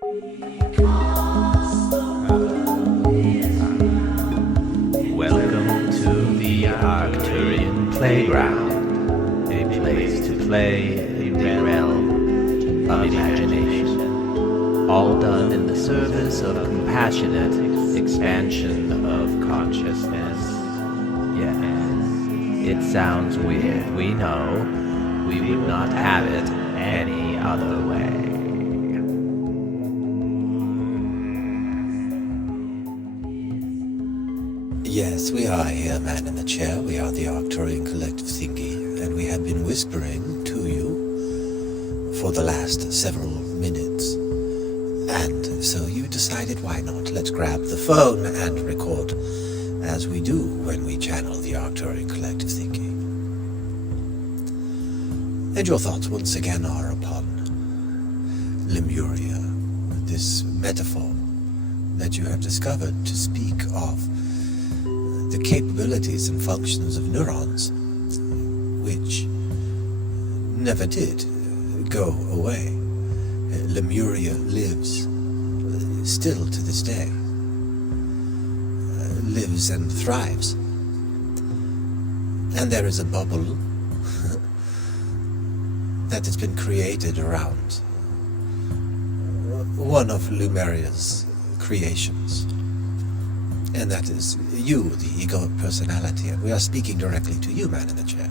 Welcome to the Arcturian Playground, a place to play in the realm of imagination, all done in the service of compassionate expansion of consciousness. Yes, it sounds weird, we know. We would not have it any other way. Yes, we are here, man in the chair. We are the Arcturian Collective Thingy, and we have been whispering to you for the last several minutes. And so you decided, why not? Let's grab the phone and record, as we do when we channel the Arcturian Collective Thingy. And your thoughts once again are upon Lemuria, this metaphor that you have discovered to speak of the capabilities and functions of neurons, which never did go away. Lemuria lives, still to this day, lives and thrives. And there is a bubble that has been created around one of Lemuria's creations. And that is you, the egoic personality, and we are speaking directly to you, man in the chair.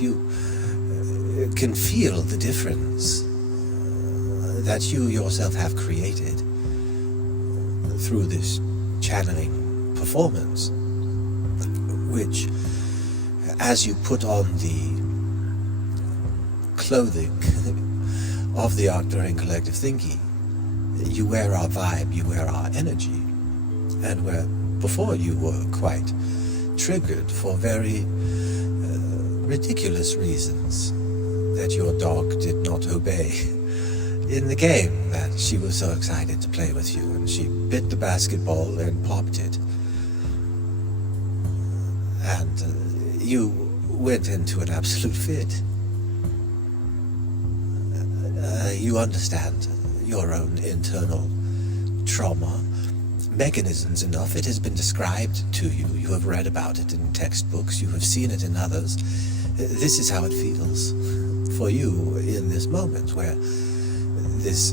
You can feel the difference that you yourself have created through this channeling performance, which, as you put on the clothing of the Arcturian Collective Thingy, you wear our vibe, you wear our energy. And where before you were quite triggered for very ridiculous reasons, that your dog did not obey in the game that she was so excited to play with you, and she bit the basketball and popped it. And you went into an absolute fit. You understand your own internal trauma mechanisms enough. It has been described to you. You have read about it in textbooks. You have seen it in others. This is how it feels for you in this moment, where this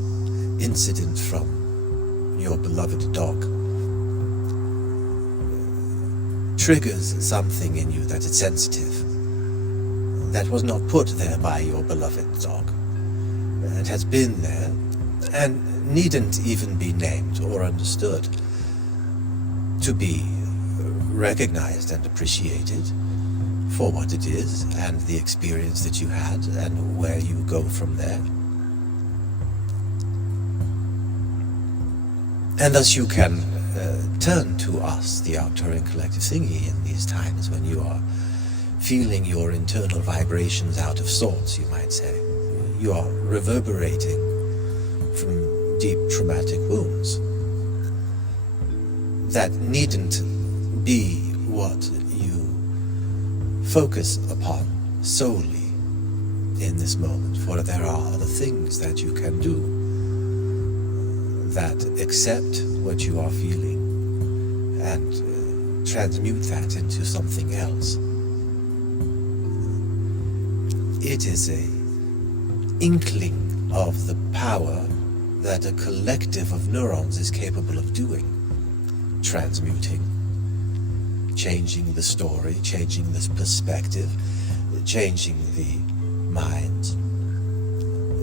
incident from your beloved dog triggers something in you that is sensitive, that was not put there by your beloved dog. It has been there and needn't even be named or understood to be recognized and appreciated for what it is, and the experience that you had, and where you go from there. And thus you can turn to us, the Arcturian Collective Thingy, in these times when you are feeling your internal vibrations out of sorts, you might say. You are reverberating from deep traumatic wounds that needn't be what you focus upon solely in this moment, for there are other things that you can do that accept what you are feeling and transmute that into something else. It is a inkling of the power that a collective of neurons is capable of doing, transmuting, changing the story, changing this perspective, changing the mind.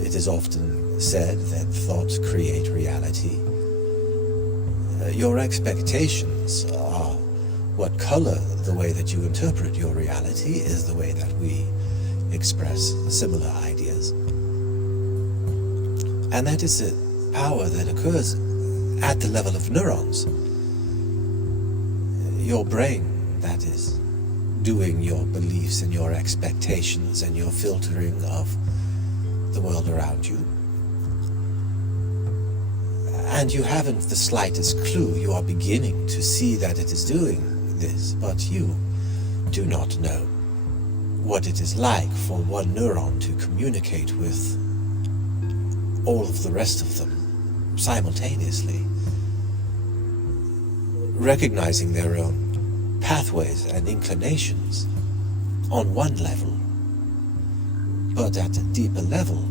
It is often said that thoughts create reality. Your expectations are what color the way that you interpret your reality, is the way that we express similar ideas. And that is a power that occurs at the level of neurons. Your brain, that is, doing your beliefs and your expectations and your filtering of the world around you. And you haven't the slightest clue. You are beginning to see that it is doing this, but you do not know what it is like for one neuron to communicate with all of the rest of them simultaneously, recognizing their own pathways and inclinations on one level, but at a deeper level,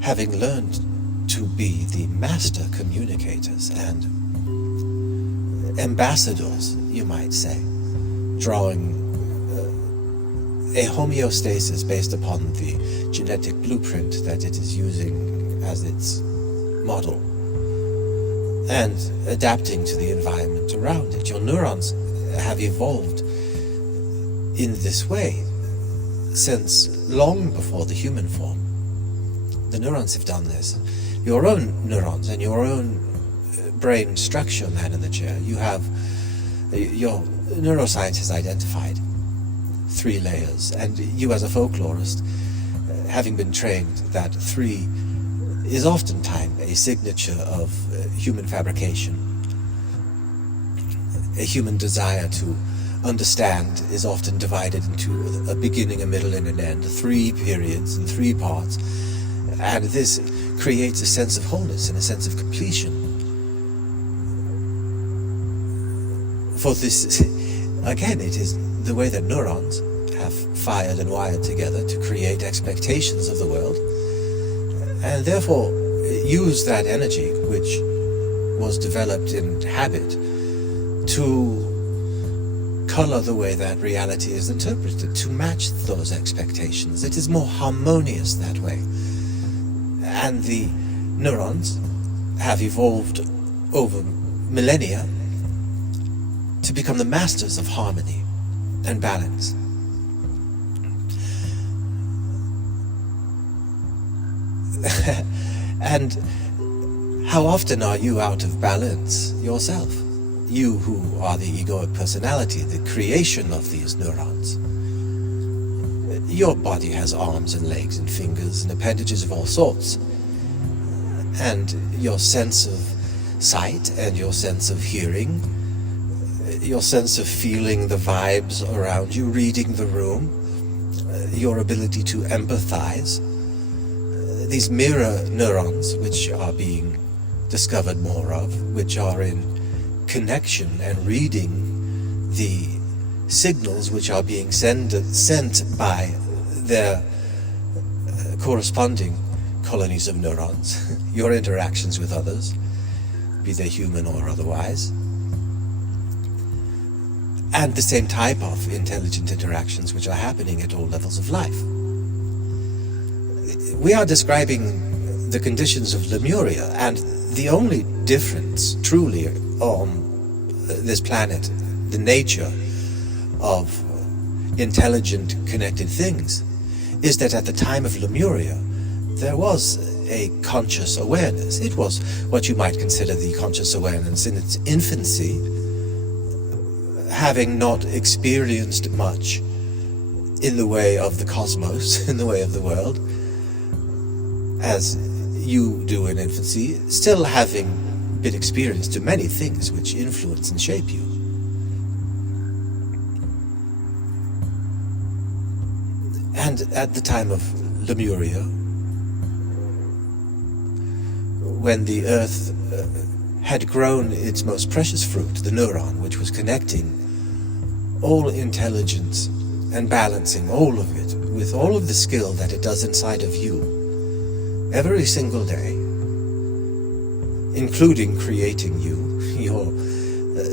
having learned to be the master communicators and ambassadors, you might say, drawing a homeostasis based upon the genetic blueprint that it is using as its model, and adapting to the environment around it. Your neurons have evolved in this way since long before the human form. The neurons have done this. Your own neurons and your own brain structure, man in the chair, you have, your neuroscience has identified 3 layers, and you as a folklorist, having been trained that 3 is oftentimes a signature of human fabrication. A human desire to understand is often divided into a beginning, a middle, and an end, 3 periods and 3 parts, and this creates a sense of wholeness and a sense of completion. For this, again, it is the way that neurons have fired and wired together to create expectations of the world, and therefore use that energy which was developed in habit to color the way that reality is interpreted, to match those expectations. It is more harmonious that way. And the neurons have evolved over millennia to become the masters of harmony and balance. And how often are you out of balance yourself? You who are the egoic personality, the creation of these neurons. Your body has arms and legs and fingers and appendages of all sorts. And your sense of sight and your sense of hearing, your sense of feeling the vibes around you, reading the room, your ability to empathize, these mirror neurons which are being discovered more of, which are in connection and reading the signals which are being sent by their corresponding colonies of neurons, your interactions with others, be they human or otherwise, and the same type of intelligent interactions which are happening at all levels of life. We are describing the conditions of Lemuria, and the only difference truly on this planet, the nature of intelligent connected things, is that at the time of Lemuria there was a conscious awareness. It was what you might consider the conscious awareness in its infancy, having not experienced much in the way of the cosmos, in the way of the world, as you do in infancy, still having been experienced to many things which influence and shape you. And at the time of Lemuria, when the earth had grown its most precious fruit, the neuron, which was connecting all intelligence and balancing all of it with all of the skill that it does inside of you every single day, including creating you, your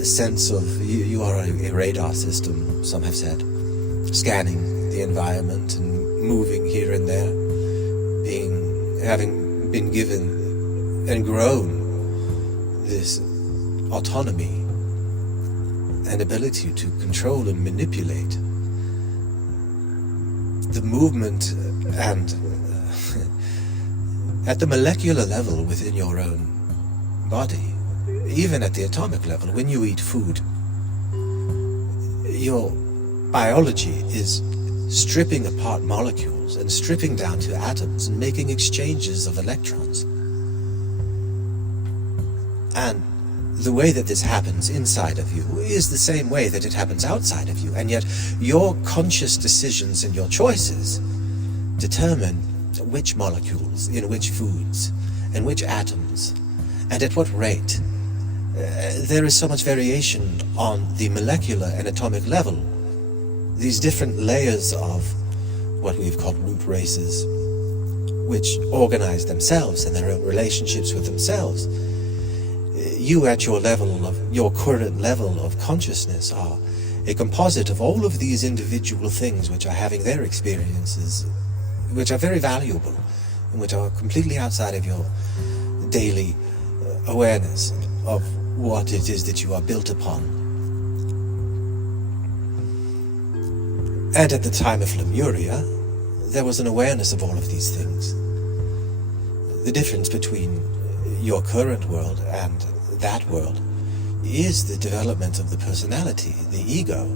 sense of, you are a radar system, some have said, scanning the environment and moving here and there, having been given and grown this autonomy and ability to control and manipulate the movement and at the molecular level within your own body, even at the atomic level. When you eat food, your biology is stripping apart molecules and stripping down to atoms and making exchanges of electrons. And the way that this happens inside of you is the same way that it happens outside of you, and yet your conscious decisions and your choices determine which molecules in which foods and which atoms, and at what rate. There is so much variation on the molecular and atomic level. These different layers of what we've called root races, which organize themselves and their own relationships with themselves. You at your current level of consciousness are a composite of all of these individual things which are having their experiences, which are very valuable, and which are completely outside of your daily awareness of what it is that you are built upon. And at the time of Lemuria, there was an awareness of all of these things. The difference between your current world and that world is the development of the personality, the ego,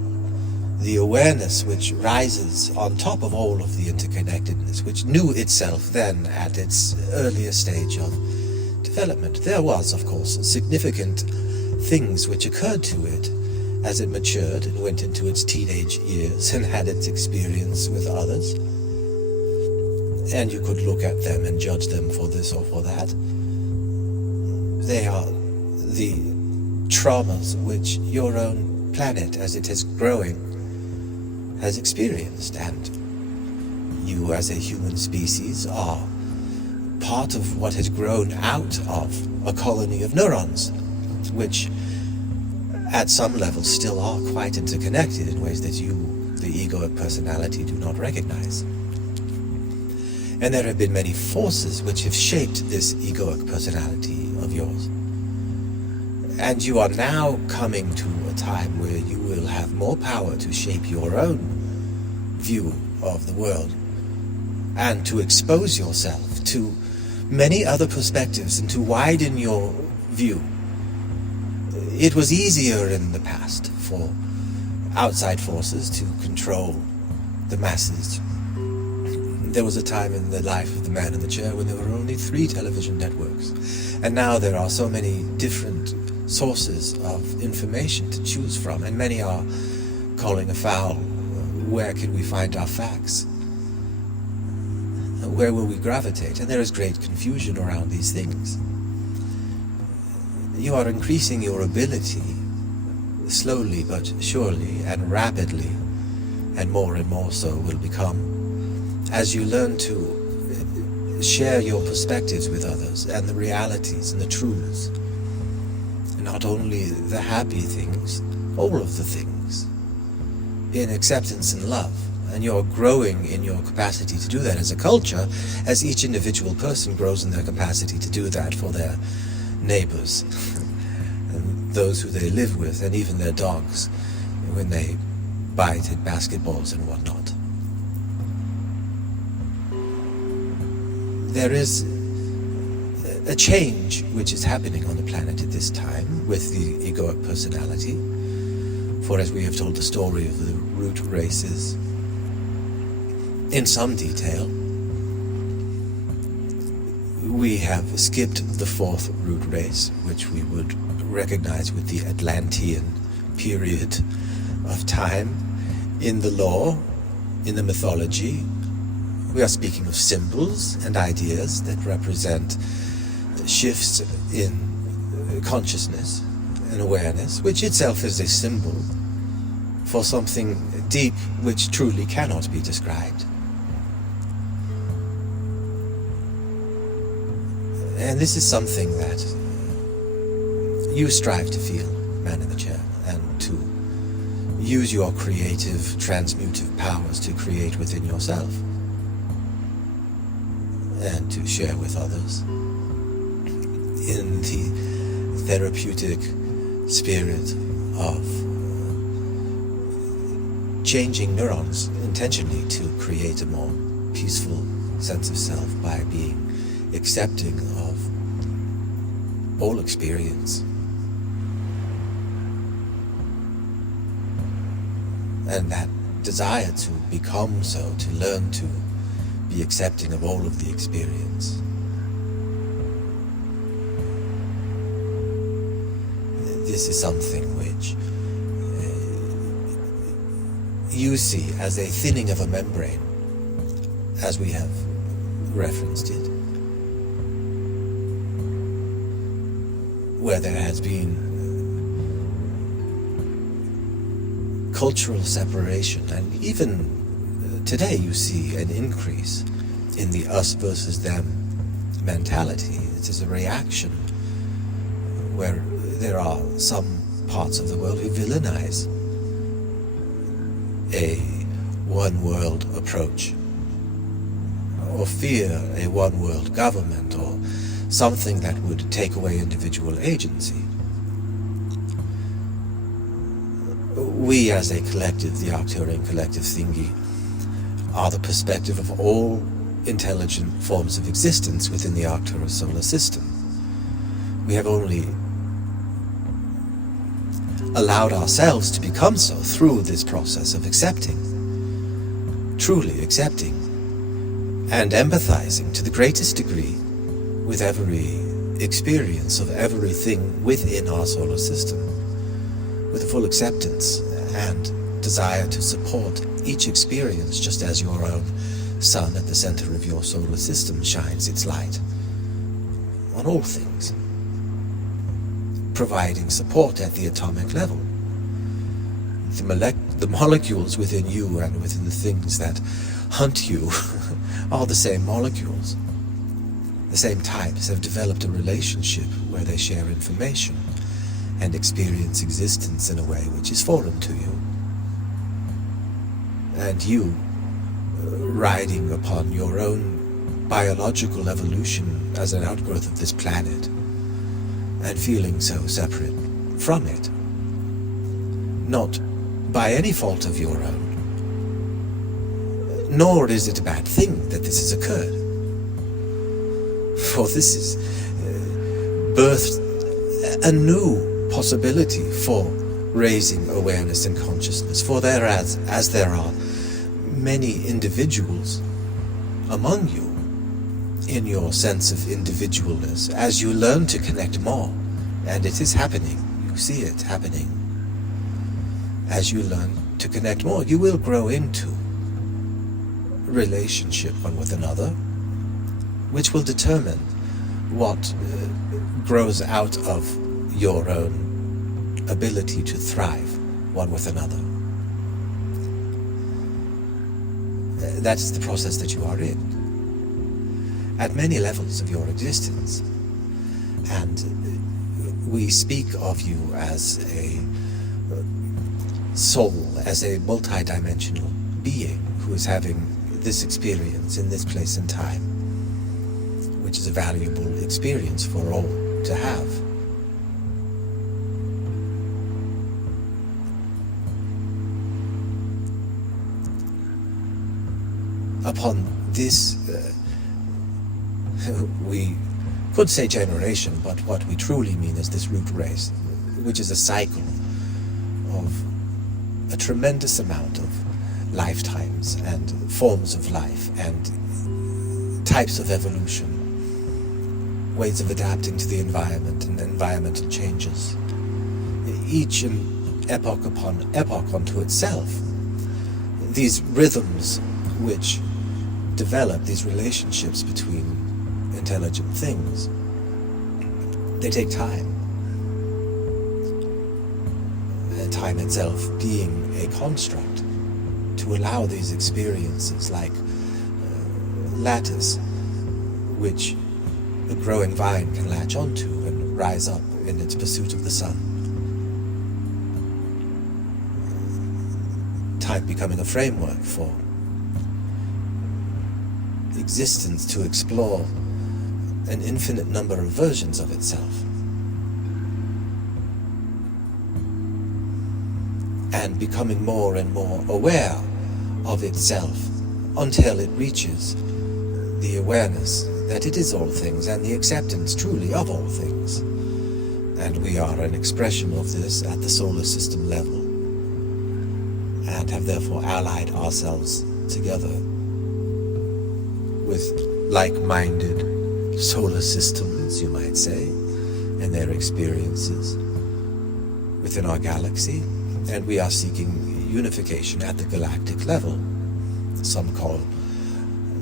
the awareness which rises on top of all of the interconnectedness, which knew itself then at its earlier stage of development. There was, of course, significant things which occurred to it as it matured and went into its teenage years and had its experience with others. And you could look at them and judge them for this or for that. They are the traumas which your own planet, as it is growing, has experienced, and you as a human species are part of what has grown out of a colony of neurons, which at some level still are quite interconnected in ways that you, the egoic personality, do not recognize. And there have been many forces which have shaped this egoic personality of yours. And you are now coming to a time where you will have more power to shape your own view of the world and to expose yourself to many other perspectives and to widen your view. It was easier in the past for outside forces to control the masses. There was a time in the life of the man in the chair when there were only 3 television networks, and now there are so many different sources of information to choose from, and many are calling afoul, where can we find our facts? Where will we gravitate? And there is great confusion around these things. You are increasing your ability, slowly but surely and rapidly, and more so will become, as you learn to share your perspectives with others and the realities and the truths. Not only the happy things, all of the things, in acceptance and love. And you're growing in your capacity to do that as a culture, as each individual person grows in their capacity to do that for their neighbors, and those who they live with, and even their dogs, when they bite at basketballs and whatnot. There is a change which is happening on the planet at this time with the egoic personality. For as we have told the story of the root races in some detail, we have skipped the 4th root race, which we would recognize with the Atlantean period of time in the lore, in the mythology. We are speaking of symbols and ideas that represent shifts in consciousness and awareness, which itself is a symbol for something deep which truly cannot be described. And this is something that you strive to feel, man in the chair, and to use your creative, transmutive powers to create within yourself and to share with others in the therapeutic spirit of changing neurons intentionally to create a more peaceful sense of self by being accepting of all experience. And that desire to become so, to learn to be accepting of all of the experience. This is something which you see as a thinning of a membrane, as we have referenced it. where there has been cultural separation, and even today you see an increase in the us versus them mentality. It is a reaction where there are some parts of the world who villainize a one-world approach, or fear a one-world government, or something that would take away individual agency. We as a collective, the Arcturian Collective Thingy, are the perspective of all intelligent forms of existence within the Arcturus solar system. We have only allowed ourselves to become so through this process of accepting, truly accepting, and empathizing to the greatest degree with every experience of everything within our solar system, with a full acceptance and desire to support each experience just as your own sun at the center of your solar system shines its light on all things, providing support at the atomic level. The molecules within you and within the things that hunt you are the same molecules. The same types have developed a relationship where they share information and experience existence in a way which is foreign to you. And you, riding upon your own biological evolution as an outgrowth of this planet, and feeling so separate from it, not by any fault of your own, nor is it a bad thing that this has occurred, for this is birthed a new possibility for raising awareness and consciousness, for as there are many individuals among you in your sense of individualness, as you learn to connect more, and it is happening, you see it happening, as you learn to connect more, you will grow into relationship one with another, which will determine what grows out of your own ability to thrive one with another. That is the process that you are in, at many levels of your existence. And we speak of you as a soul, as a multi-dimensional being who is having this experience in this place and time, which is a valuable experience for all to have. Upon this, we could say generation, but what we truly mean is this root race, which is a cycle of a tremendous amount of lifetimes and forms of life and types of evolution, ways of adapting to the environment and environmental changes, each an epoch upon epoch unto itself. These rhythms which develop, these relationships between intelligent things, they take time. And time itself being a construct to allow these experiences, like lattice, which a growing vine can latch onto and rise up in its pursuit of the sun. Time becoming a framework for existence to explore an infinite number of versions of itself, and becoming more and more aware of itself until it reaches the awareness that it is all things and the acceptance truly of all things. And we are an expression of this at the solar system level, and have therefore allied ourselves together with like-minded solar systems, you might say, and their experiences within our galaxy, and we are seeking unification at the galactic level. Some call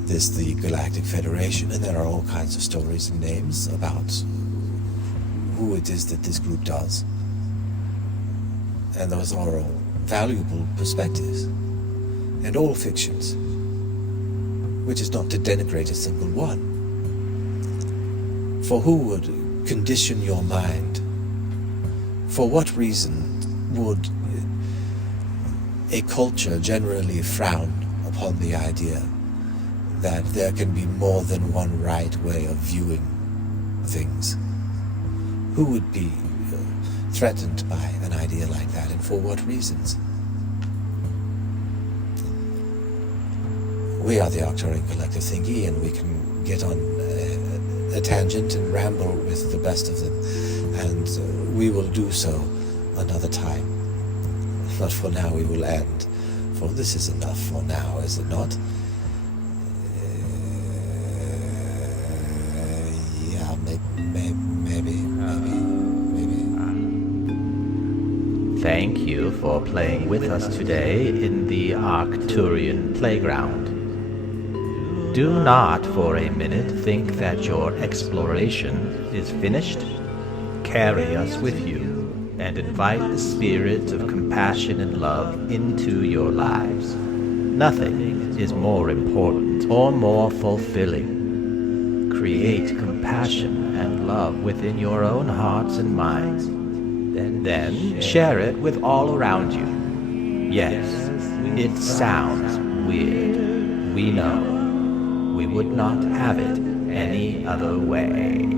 this the Galactic Federation, and there are all kinds of stories and names about who it is that this group does. And those are all valuable perspectives, and all fictions, which is not to denigrate a single one. For who would condition your mind? For what reason would a culture generally frown upon the idea that there can be more than one right way of viewing things? Who would be threatened by an idea like that, and for what reasons? We are the Arcturian Collective Thingy, and we can get on a tangent and ramble with the best of them, and we will do so another time. But for now we will end, for this is enough for now, is it not? Yeah, maybe. Thank you for playing with us today in the Arcturian playground. Do not for a minute think that your exploration is finished. Carry us with you and invite the spirit of compassion and love into your lives. Nothing is more important or more fulfilling. Create compassion and love within your own hearts and minds. Then share it with all around you. Yes, it sounds weird. We know. We would not have it any other way.